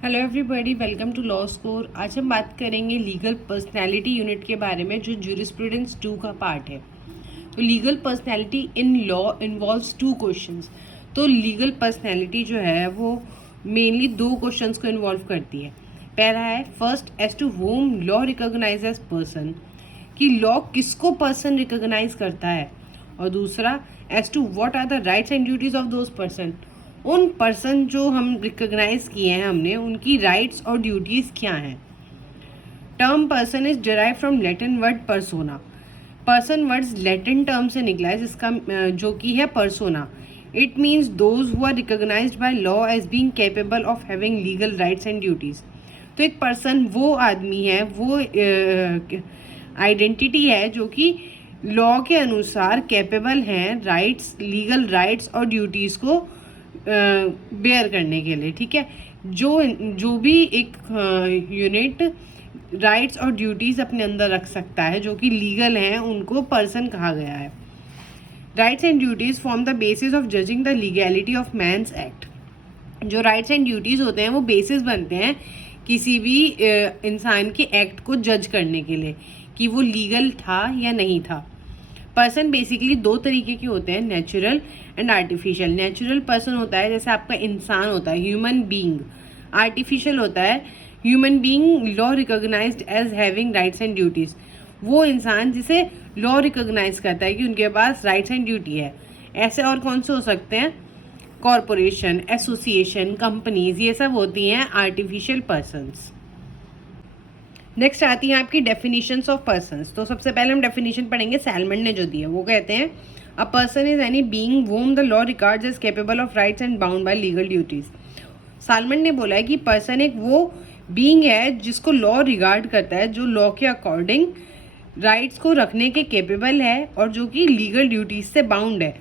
Hello everybody, welcome to law score. आज हम बात करेंगे लीगल पर्सनैलिटी यूनिट के बारे में, जो ज्यूरिस्प्रूडेंस 2 का पार्ट है। तो legal personality in law involves 2 questions. तो लीगल पर्सनैलिटी जो है वो मेनली 2 क्वेश्चंस को इन्वॉल्व करती है। पहला है first, as to whom law recognise as person, कि लॉ किसको पर्सन रिकॉग्नाइज करता है। और दूसरा, as to what are the rights and duties of those person, उन पर्सन जो हम रिकॉग्नाइज किए हैं हमने, उनकी राइट्स और ड्यूटीज क्या हैं। Term person is derive from Latin word persona. Person words Latin term से निकला है, जिसका जो कि है persona. It means those who are recognised by law as being capable of having legal rights and duties. तो एक पर्सन वो आदमी है, वो आइडेंटिटी है जो कि लॉ के अनुसार कैपेबल हैं राइट्स, लीगल राइट्स और ड्यूटीज़ को बेयर करने के लिए। ठीक है, जो भी एक यूनिट राइट्स और ड्यूटीज़ अपने अंदर रख सकता है जो कि लीगल हैं, उनको पर्सन कहा गया है। Rights and duties form the basis of judging the legality of man's act. जो राइट्स एंड ड्यूटीज़ होते हैं वो बेसिस बनते हैं किसी भी इंसान के एक्ट को जज करने के लिए कि वो लीगल था या नहीं था। पर्सन बेसिकली 2 तरीके के होते हैं, natural and artificial. Natural person होता है जैसे आपका इंसान होता है, ह्यूमन बीइंग। आर्टिफिशियल होता है human being law recognised as having rights and duties, वो इंसान जिसे लॉ रिकॉग्नाइज करता है कि उनके पास राइट्स एंड ड्यूटी है। ऐसे और कौन से हो सकते हैं? कॉरपोरेशन, एसोसिएशन, कंपनीज, ये सब होती हैं आर्टिफिशियल पर्सन्स। नेक्स्ट आती है आपकी डेफिनेशंस ऑफ पर्सन्स। तो सबसे पहले हम डेफिनेशन पढ़ेंगे, सैलमन ने जो दी है। वो कहते हैं a person is any being whom the law regards as capable of rights and bound by legal duties. Salmond ने बोला है कि पर्सन एक वो बीइंग है जिसको लॉ रिगार्ड करता है, जो लॉ के अकॉर्डिंग राइट्स को रखने के कैपेबल है और जो कि लीगल ड्यूटीज से बाउंड है,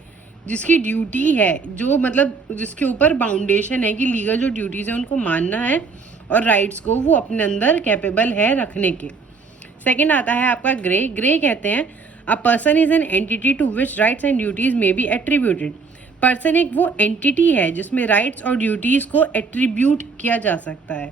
जिसकी ड्यूटी है, जो मतलब जिसके ऊपर बाउंडेशन है कि लीगल जो ड्यूटीज़ है उनको मानना है और राइट्स को वो अपने अंदर कैपेबल है रखने के। सेकंड आता है आपका ग्रे। ग्रे कहते हैं a person is an entity to which rights and duties may be attributed. Person एक वो एंटिटी है जिसमें राइट्स और ड्यूटीज़ को एट्रीब्यूट किया जा सकता है।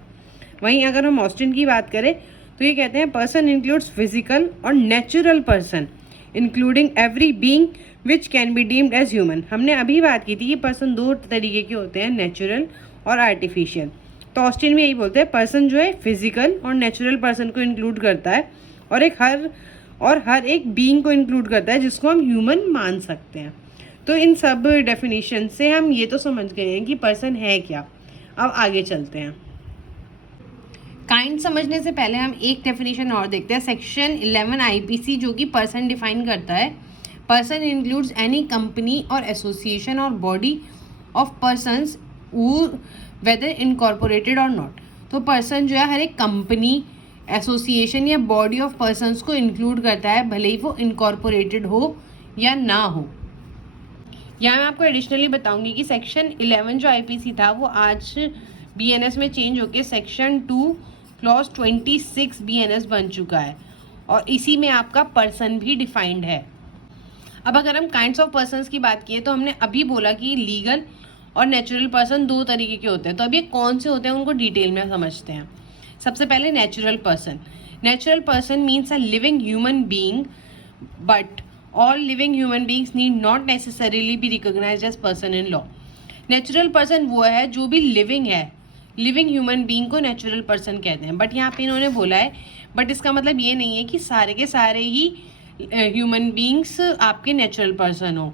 वहीं अगर हम ऑस्टिन की बात करें तो ये कहते हैं पर्सन इंक्लूड्स फिजिकल और natural person including every being which can be deemed as human. हमने अभी बात की थी कि पर्सन 2 तरीके के होते हैं, नेचुरल और आर्टिफिशियल। तो ऑस्टिन भी यही बोलते हैं, पर्सन जो है फिजिकल और नेचुरल पर्सन को इंक्लूड करता है और हर एक बीइंग को इंक्लूड करता है जिसको हम ह्यूमन मान सकते हैं। तो इन सब डेफिनेशन से हम ये तो समझ गए हैं कि पर्सन है क्या। अब आगे चलते हैं। काइंड समझने से पहले हम एक डेफिनेशन और देखते हैं, सेक्शन 11 आईपीसी, जो कि पर्सन डिफाइन करता है। पर्सन इंक्लूड्स एनी कंपनी और एसोसिएशन और body of persons weather incorporated और नॉट। तो पर्सन जो है हर एक कंपनी, एसोसिएशन या बॉडी ऑफ पर्सन्स को इंक्लूड करता है, भले ही वो इनकॉर्पोरेटेड हो या ना हो। यहाँ मैं आपको एडिशनली बताऊंगी कि सेक्शन 11 जो आईपीसी था वो आज बीएनएस में चेंज होकर सेक्शन 2 क्लॉज 26 बीएनएस बन चुका है और इसी में आपका पर्सन भी डिफाइंड है। अब अगर हम काइंड्स ऑफ पर्सन्स की बात किए तो हमने अभी बोला कि लीगल और नेचुरल पर्सन 2 तरीके के होते हैं। तो अब ये कौन से होते हैं उनको डिटेल में समझते हैं। सबसे पहले natural person. Natural person means a living human being, but all living human beings need not necessarily be recognised as person in law. Natural person वो है जो भी लिविंग है, लिविंग ह्यूमन बीइंग को नेचुरल पर्सन कहते हैं। But यहाँ पे इन्होंने बोला है, बट इसका मतलब ये नहीं है कि सारे के सारे ही ह्यूमन बीइंग्स आपके नेचुरल पर्सन हो।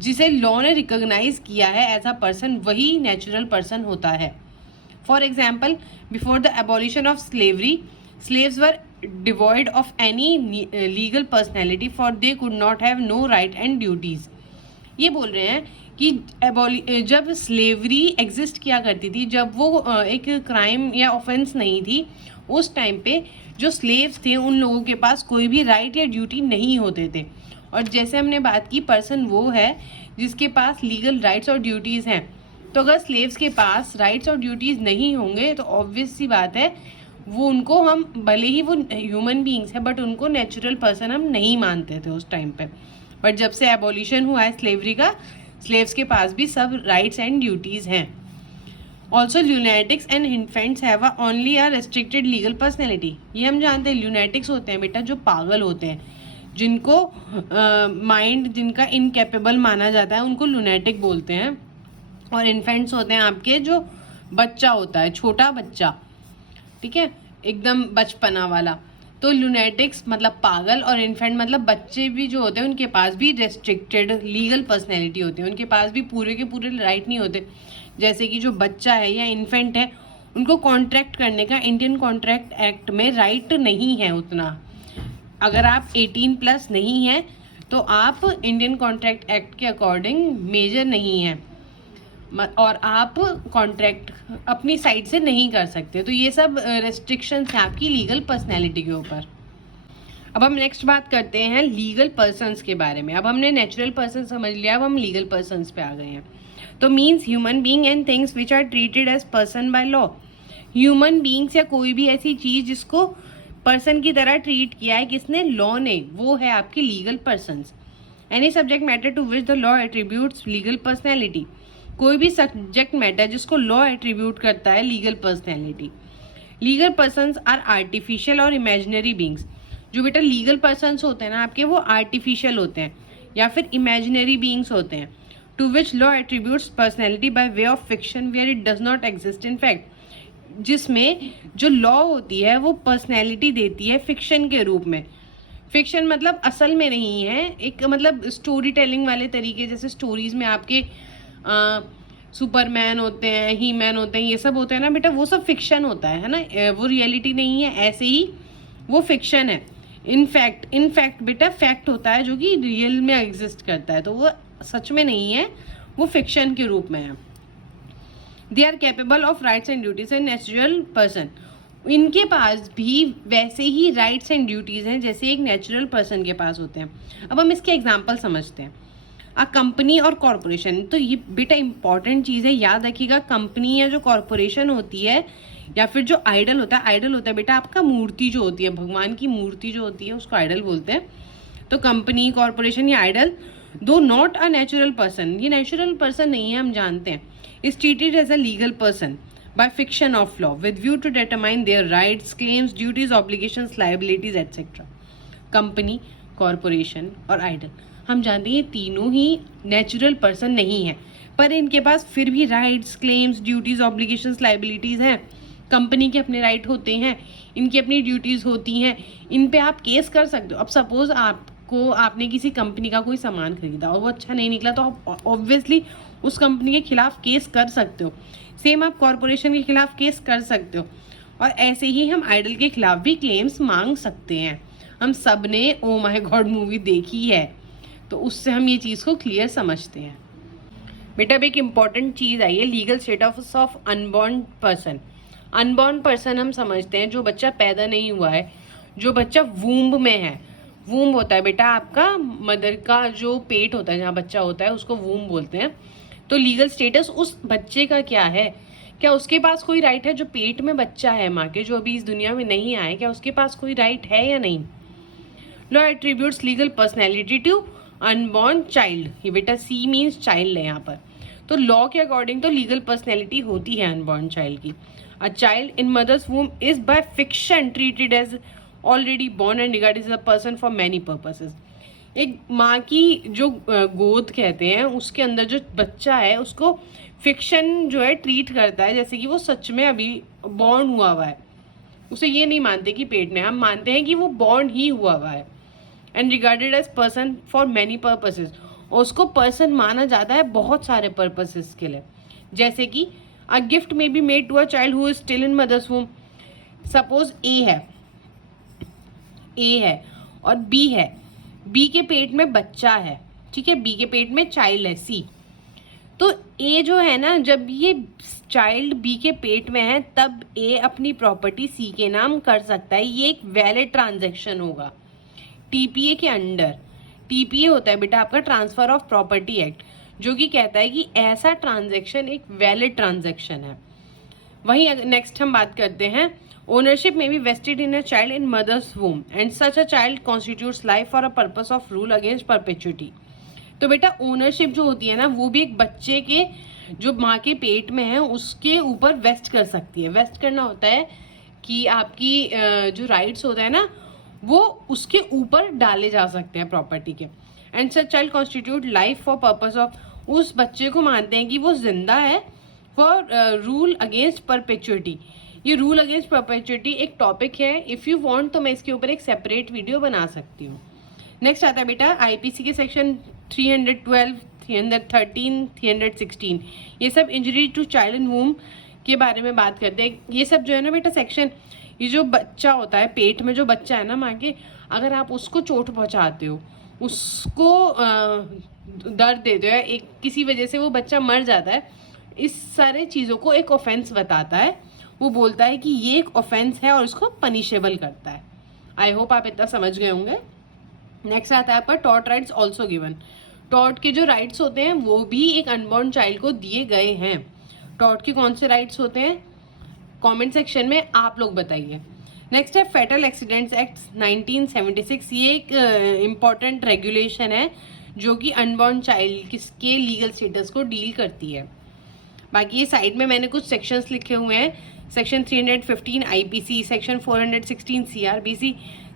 जिसे लॉ ने रिकॉग्नाइज किया है एज अ पर्सन, वही नेचुरल पर्सन होता है। For example, before the abolition of slavery, slaves were devoid of any legal personality for they could not have no right and duties. ये बोल रहे हैं कि जब स्लेवरी एग्जिस्ट किया करती थी, जब वो एक क्राइम या ऑफेंस नहीं थी, उस टाइम पे जो स्लेव्स थे उन लोगों के पास कोई भी राइट या ड्यूटी नहीं होते थे। और जैसे हमने बात की, पर्सन वो है जिसके पास लीगल राइट्स और ड्यूटीज़ हैं। तो अगर स्लेव्स के पास राइट्स और ड्यूटीज़ नहीं होंगे तो ऑब्वियस सी बात है वो उनको हम, भले ही वो ह्यूमन बीइंग्स है, बट उनको नेचुरल पर्सन हम नहीं मानते थे उस टाइम पे। बट जब से एबॉलिशन हुआ है स्लेवरी का, स्लेव्स के पास भी सब राइट्स एंड ड्यूटीज़ हैं। Also lunatics and infants have only a restricted legal personality. ये हम जानते हैं, ल्यूनेटिक्स होते हैं बेटा जो पागल होते हैं, जिनको माइंड जिनका इनकेपेबल माना जाता है, उनको लूनेटिक बोलते हैं। और इन्फेंट्स होते हैं आपके जो बच्चा होता है, छोटा बच्चा, ठीक है, एकदम बचपना वाला। तो लूनेटिक्स मतलब पागल, और इन्फेंट मतलब बच्चे भी जो होते हैं उनके पास भी रेस्ट्रिक्टेड लीगल पर्सनैलिटी होती है, उनके पास भी पूरे के पूरे राइट नहीं होते। जैसे कि जो बच्चा है या इन्फेंट है, उनको कॉन्ट्रैक्ट करने का इंडियन कॉन्ट्रैक्ट एक्ट में राइट नहीं है उतना। अगर आप 18+ नहीं हैं तो आप इंडियन कॉन्ट्रैक्ट एक्ट के अकॉर्डिंग मेजर नहीं हैं, और आप कॉन्ट्रैक्ट अपनी साइड से नहीं कर सकते। तो ये सब रेस्ट्रिक्शंस हैं आपकी लीगल पर्सनैलिटी के ऊपर। अब हम नेक्स्ट बात करते हैं लीगल पर्सन्स के बारे में। अब हमने नेचुरल पर्सन समझ लिया, अब हम लीगल पर्सन्स पे आ गए हैं। तो means human being and things which are treated as person by law. Human beings या कोई भी ऐसी चीज जिसको पर्सन की तरह ट्रीट किया है किसने, लॉ ने, वो है आपकी legal persons. Any subject matter to which the law attributes legal personality. कोई भी सब्जेक्ट मैटर जिसको लॉ एट्रीब्यूट करता है legal personality. Legal persons are artificial और इमेजिनरी बींग्स। जो बेटा लीगल पर्सन्स होते हैं ना आपके, वो आर्टिफिशियल होते हैं या फिर इमेजिनरी बींग्स होते हैं। To which law attributes personality by way of fiction where it does not exist in fact. जिसमें जो लॉ होती है वो पर्सनैलिटी देती है फिक्शन के रूप में। फिक्शन मतलब असल में नहीं है, एक मतलब स्टोरी टेलिंग वाले तरीके, जैसे स्टोरीज में आपके सुपरमैन होते हैं, ही मैन होते हैं, ये सब होते हैं ना बेटा, वो सब फिक्शन होता है ना, वो रियलिटी नहीं है। ऐसे ही वो फिक्शन है। इनफैक्ट बेटा फैक्ट होता है जो कि रियल में एग्जिस्ट करता है, तो वो सच में नहीं है, वो फिक्शन के रूप में है। They are capable of rights and duties and natural person. इनके पास भी वैसे ही राइट्स एंड ड्यूटीज हैं जैसे एक नेचुरल पर्सन के पास होते हैं। अब हम इसके एग्जाम्पल समझते हैं। अ कंपनी और कॉरपोरेशन, तो ये बेटा इंपॉर्टेंट चीज़ है, याद रखिएगा। कंपनी या जो कॉरपोरेशन होती है या फिर जो आइडल होता है बेटा आपका मूर्ति जो होती है, भगवान की मूर्ति जो होती है उसको आइडल बोलते हैं। तो कंपनी, कॉरपोरेशन या idol, though not a natural person, ये नेचुरल पर्सन नहीं है, हम जानते हैं, is treated as a legal person by fiction of law with view to determine their rights, claims, duties, obligations, liabilities, etc. Company, corporation और idol, हम जानते हैं ये तीनों ही नेचुरल पर्सन नहीं है, पर इनके पास फिर भी rights, claims, duties, obligations, liabilities हैं। कंपनी के अपने राइट होते हैं, इनकी अपनी ड्यूटीज होती हैं, इन पे आप केस कर सकते हो। अब सपोज आपने किसी कंपनी का कोई सामान खरीदा और वो अच्छा नहीं निकला, तो आप ऑब्वियसली उस कंपनी के खिलाफ केस कर सकते हो। सेम आप कॉरपोरेशन के खिलाफ केस कर सकते हो, और ऐसे ही हम आइडल के खिलाफ भी क्लेम्स मांग सकते हैं। हम सब ने ओ माय गॉड मूवी देखी है, तो उससे हम ये चीज़ को क्लियर समझते हैं। बेटा अब एक इम्पॉर्टेंट चीज़ आई है, legal status of unborn person. Unborn person हम समझते हैं जो बच्चा पैदा नहीं हुआ है, जो बच्चा वूम्ब में है। वूम्ब होता है बेटा आपका मदर का जो पेट होता है, जहाँ बच्चा होता है उसको वूम्ब बोलते हैं। तो लीगल स्टेटस उस बच्चे का क्या है, क्या उसके पास कोई राइट है, जो पेट में बच्चा है माँ के, जो अभी इस दुनिया में नहीं आए, क्या उसके पास कोई राइट है या नहीं। Law attributes legal personality to unborn child, ये बेटा सी मीन्स चाइल्ड है यहाँ पर। तो लॉ के अकॉर्डिंग तो लीगल पर्सनैलिटी होती है अनबॉर्न चाइल्ड की। A child in mother's womb is by fiction treated as already born and regarded as a person for many purposes. एक माँ की जो गोद कहते हैं उसके अंदर जो बच्चा है उसको फिक्शन जो है ट्रीट करता है जैसे कि वो सच में अभी बॉर्न हुआ है। उसे ये नहीं मानते कि पेट में, हम मानते हैं कि वो बॉर्न ही हुआ है। And regarded as person for many purposes, और उसको पर्सन माना जाता है बहुत सारे पर्पसेस के लिए। जैसे कि a gift may be made to a child who is still in mother's womb. Suppose A है और बी है, बी के पेट में बच्चा है, ठीक है, बी के पेट में चाइल्ड है सी। तो ए जो है ना, जब ये चाइल्ड बी के पेट में है तब ए अपनी प्रॉपर्टी सी के नाम कर सकता है। ये एक वैलिड ट्रांजैक्शन होगा टीपीए के अंडर। टीपीए होता है बेटा आपका ट्रांसफर ऑफ प्रॉपर्टी एक्ट, जो कि कहता है कि ऐसा ट्रांजैक्शन एक वैलिड ट्रांजैक्शन है। वहीं नेक्स्ट हम बात करते हैं, ओनरशिप में be vested in a child in mother's womb and such a child constitutes life for a purpose of rule against perpetuity. तो बेटा ओनरशिप जो होती है ना, वो भी एक बच्चे के जो माँ के पेट में है उसके ऊपर वेस्ट कर सकती है। वेस्ट करना होता है कि आपकी जो राइट्स होता है ना, वो उसके ऊपर डाले जा सकते हैं प्रॉपर्टी के। And such child constitute life for purpose of, उस बच्चे को मानते हैं कि वो जिंदा है फॉर रूल अगेंस्ट परपेचुइटी। ये रूल अगेंस्ट परपेचुइटी एक टॉपिक है, इफ़ यू वांट तो मैं इसके ऊपर एक सेपरेट वीडियो बना सकती हूँ। नेक्स्ट आता है बेटा आईपीसी के सेक्शन 312, 313, 316, ये सब इंजरी टू चाइल्ड इन वूम के बारे में बात करते हैं। ये सब जो है ना बेटा सेक्शन, ये जो बच्चा होता है पेट में, जो बच्चा है ना माँ के, अगर आप उसको चोट पहुँचाते हो, उसको दर्द देते हो, एक किसी वजह से वो बच्चा मर जाता है, इस सारे चीज़ों को एक ऑफेंस बताता है। वो बोलता है कि ये एक ऑफेंस है और इसको पनिशेबल करता है। आई होप आप इतना समझ गए होंगे। नेक्स्ट आता है आपका taught rights also given. Taught के जो राइट्स होते हैं वो भी एक अनबॉर्न चाइल्ड को दिए गए हैं। टॉट के कौन से राइट्स होते हैं, कमेंट सेक्शन में आप लोग बताइए। नेक्स्ट है फेटल एक्सीडेंट्स एक्ट 1976। ये एक इम्पॉर्टेंट रेगुलेशन है जो कि अनबॉर्न चाइल्ड के लीगल स्टेटस को डील करती है। बाकी ये साइड में मैंने कुछ सेक्शंस लिखे हुए हैं, section 315 IPC, section 416 CrPC,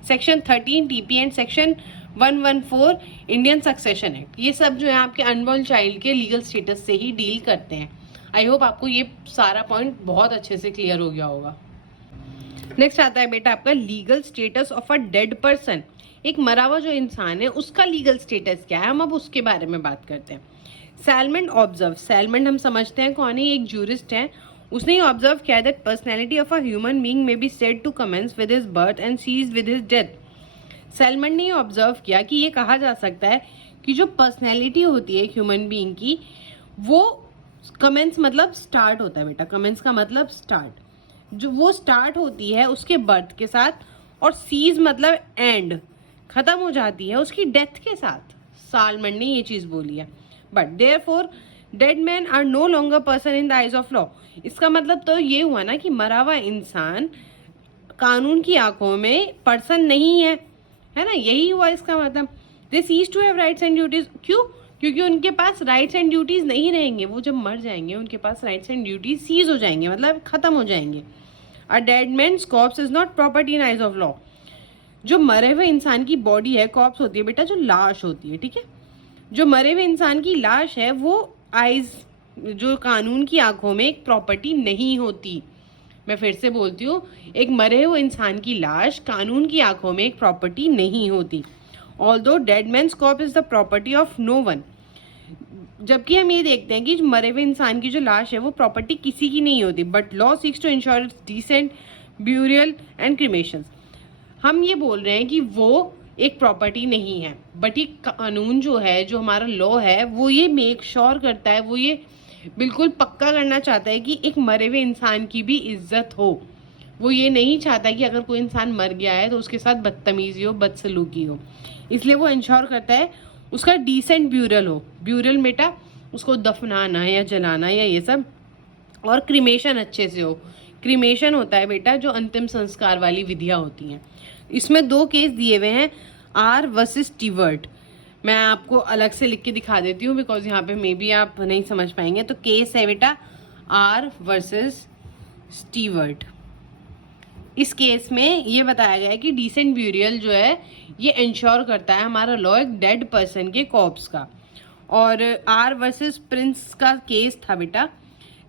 section 13 TP and section 114 Indian succession act. ये सब जो है आपके अनबॉर्न चाइल्ड के लीगल स्टेटस से ही डील करते हैं। आई होप आपको ये सारा पॉइंट बहुत अच्छे से क्लियर हो गया होगा। नेक्स्ट आता है बेटा आपका legal status of a dead person. एक मरा हुआ जो इंसान है उसका लीगल स्टेटस क्या है, हम अब उसके बारे में बात करते हैं। सैलमन ऑब्जर्व, सैलमन हम समझते हैं कौन है, एक जूरिस्ट है। उसने ऑब्जर्व किया that personality of a human being may be said to commence with his birth and cease with his death. Salmond ने ऑब्जर्व किया कि ये कहा जा सकता है कि जो पर्सनैलिटी होती है ह्यूमन बीइंग की, वो कमेंस मतलब स्टार्ट होता है बेटा, कमेंस का मतलब स्टार्ट, जो वो स्टार्ट होती है उसके बर्थ के साथ, और सीज मतलब एंड, खत्म हो जाती है उसकी डेथ के साथ। सैलमन ने ये चीज बोली है। But therefore dead man are no longer person in the eyes of law. इसका मतलब तो ये हुआ ना कि मरा हुआ इंसान कानून की आंखों में पर्सन नहीं है, है ना, यही हुआ इसका मतलब। They cease to have rights and duties. क्यों? क्योंकि उनके पास राइट्स एंड ड्यूटीज नहीं रहेंगे, वो जब मर जाएंगे उनके पास राइट्स एंड ड्यूटीज सीज हो जाएंगे, मतलब खत्म हो जाएंगे। A dead man's corpse is not property in eyes of law. जो मरे हुए इंसान की बॉडी है, कॉर्प्स होती है बेटा जो लाश होती है, ठीक है, जो मरे हुए इंसान की लाश है वो आइज, जो कानून की आंखों में एक प्रॉपर्टी नहीं होती। मैं फिर से बोलती हूँ, एक मरे हुए इंसान की लाश कानून की आंखों में एक प्रॉपर्टी नहीं होती। Although dead man's corpse is the property of no one. जबकि हम ये देखते हैं कि मरे हुए इंसान की जो लाश है वो प्रॉपर्टी किसी की नहीं होती। But law seeks to ensure decent burial and cremation. हम ये बोल रहे हैं कि वो एक प्रॉपर्टी नहीं है, बट ये कानून जो है, जो हमारा लॉ है, वो ये मेक श्योर करता है, वो ये बिल्कुल पक्का करना चाहता है कि एक मरे हुए इंसान की भी इज्जत हो। वो ये नहीं चाहता कि अगर कोई इंसान मर गया है तो उसके साथ बदतमीजी हो, बदसलूकी हो। इसलिए वो इंश्योर करता है उसका डिसेंट ब्यूरल हो। ब्यूरल बेटा उसको दफनाना या जलाना या ये सब, और क्रिमेशन अच्छे से हो। क्रिमेशन होता है बेटा जो अंतिम संस्कार वाली विधियाँ होती हैं। इसमें 2 केस दिए हुए हैं, आर वर्सेस स्टीवर्ट। मैं आपको अलग से लिख के दिखा देती हूँ बिकॉज यहाँ पे मे बी आप नहीं समझ पाएंगे। तो केस है बेटा आर वर्सेस स्टीवर्ट। इस केस में ये बताया गया है कि डिसेंट ब्यूरियल जो है ये इंश्योर करता है हमारा लॉ एक डेड पर्सन के कॉर्प्स का। और आर वर्सेस प्रिंस का केस था बेटा,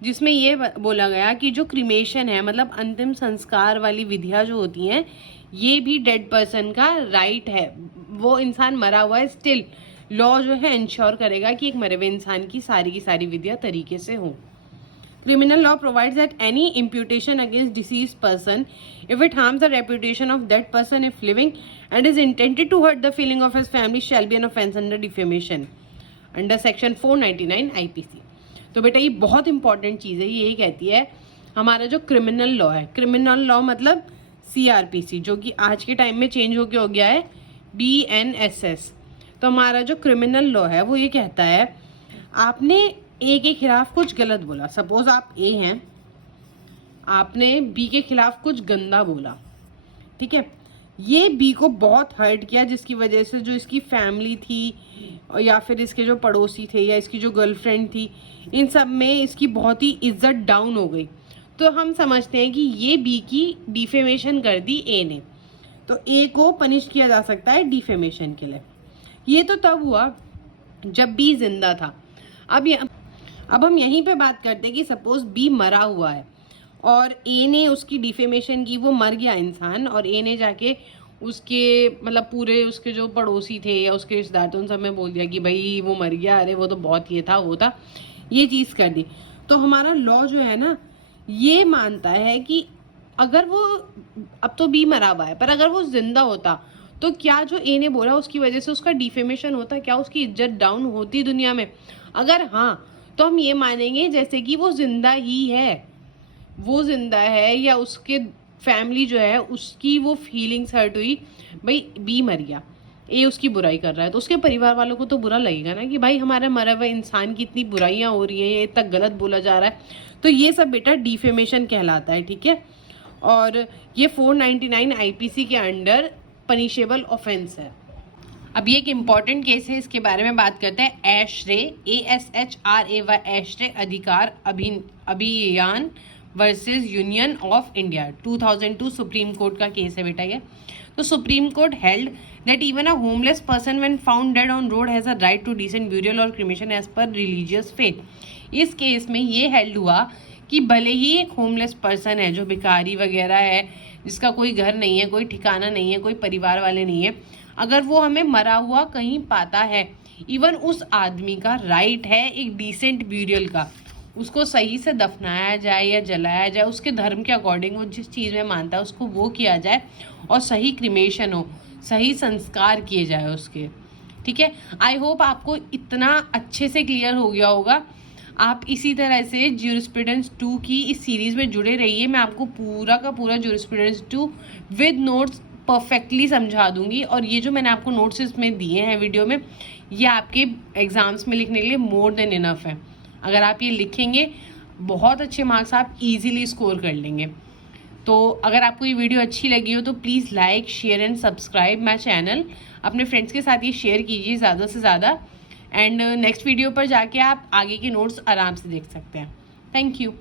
जिसमें ये बोला गया कि जो क्रिमेशन है, मतलब अंतिम संस्कार वाली विधियाँ जो होती हैं, ये भी डेड पर्सन का राइट है। वो इंसान मरा हुआ है, स्टिल लॉ जो है इंश्योर करेगा कि एक मरे हुए इंसान की सारी विधियाँ तरीके से हो। Criminal law provides that any imputation against deceased person, if it harms the reputation of that person if living and is intended to hurt the feeling of his family, shall be an offence under defamation under section 499 IPC। तो बेटा ये बहुत important चीज़ है। ये कहती है हमारा जो क्रिमिनल लॉ है, क्रिमिनल लॉ मतलब CRPC, जो कि आज के टाइम में चेंज होके हो गया है BNSS। तो हमारा जो क्रिमिनल लॉ है वो ये कहता है आपने ए के खिलाफ कुछ गलत बोला, सपोज आप ए हैं, आपने बी के खिलाफ कुछ गंदा बोला, ठीक है, ये बी को बहुत हर्ट किया, जिसकी वजह से जो इसकी फैमिली थी या फिर इसके जो पड़ोसी थे या इसकी जो गर्लफ्रेंड थी, इन सब में इसकी बहुत ही इज्जत डाउन हो गई। तो हम समझते हैं कि ये बी की डिफेमेशन कर दी ए ने, तो ए को पनिश किया जा सकता है डिफेमेशन के लिए। ये तो तब हुआ जब बी जिंदा था। अब हम यहीं पे बात करते हैं कि सपोज बी मरा हुआ है और ए ने उसकी डिफेमेशन की, वो मर गया इंसान, और ए ने जाके उसके मतलब पूरे उसके जो पड़ोसी थे या उसके रिश्तेदार थे उन सब में बोल दिया कि भाई वो मर गया, अरे वो तो बहुत ये था वो था, ये चीज़ कर दी। तो हमारा लॉ जो है ना ये मानता है कि अगर वो, अब तो बी मरा हुआ है, पर अगर वो जिंदा होता तो क्या जो ए ने बोला उसकी वजह से उसका डिफेमेशन होता, क्या उसकी इज्जत डाउन होती दुनिया में? अगर हाँ, तो हम ये मानेंगे जैसे कि वो जिंदा ही है, वो जिंदा है, या उसके फैमिली जो है उसकी वो फीलिंग्स हर्ट हुई, भाई बी मर गया, ए उसकी बुराई कर रहा है, तो उसके परिवार वालों को तो बुरा लगेगा ना कि भाई हमारे मरे हुए इंसान की इतनी बुराइयां हो रही हैं, ये इतना गलत बोला जा रहा है। तो ये सब बेटा डिफेमेशन कहलाता है, ठीक है। और ये 499 आईपीसी के अंडर पनिशेबल ऑफेंस है। अब ये एक इम्पॉर्टेंट केस है, इसके बारे में बात करते हैं। ASHRAE ASHRAY Ashray Adhikar Abhiyan versus Union of India 2002 Supreme Court का केस है बेटा ये। तो Supreme Court held that even a homeless person when found dead on road has a right to decent burial और cremation as per religious faith. इस case में ये held हुआ कि भले ही एक होमलेस पर्सन है जो भिखारी वगैरह है, जिसका कोई घर नहीं है, कोई ठिकाना नहीं है, कोई परिवार वाले नहीं है, अगर वो हमें मरा हुआ कहीं पाता है, इवन उस आदमी का राइट है एक डिसेंट ब्यूरियल का, उसको सही से दफनाया जाए या जलाया जाए, उसके धर्म के अकॉर्डिंग वो जिस चीज़ में मानता है उसको वो किया जाए, और सही क्रिमेशन हो, सही संस्कार किए जाए उसके, ठीक है। आई होप आपको इतना अच्छे से क्लियर हो गया होगा। आप इसी तरह से ज्यूरिस्प्रूडेंस 2 की इस सीरीज़ में जुड़े रहिए। मैं आपको पूरा का पूरा ज्यूरिस्प्रूडेंस 2 विद नोट्स परफेक्टली समझा दूंगी, और ये जो मैंने आपको नोट्स इसमें दिए हैं वीडियो में, ये आपके एग्जाम्स में लिखने के लिए मोर देन इनफ है। अगर आप ये लिखेंगे बहुत अच्छे मार्क्स आप इजीली स्कोर कर लेंगे। तो अगर आपको ये वीडियो अच्छी लगी हो तो please like share and subscribe my channel. अपने फ्रेंड्स के साथ ये शेयर कीजिए ज़्यादा से ज़्यादा, एंड नेक्स्ट वीडियो पर जाके आप आगे के नोट्स आराम से देख सकते हैं। Thank you.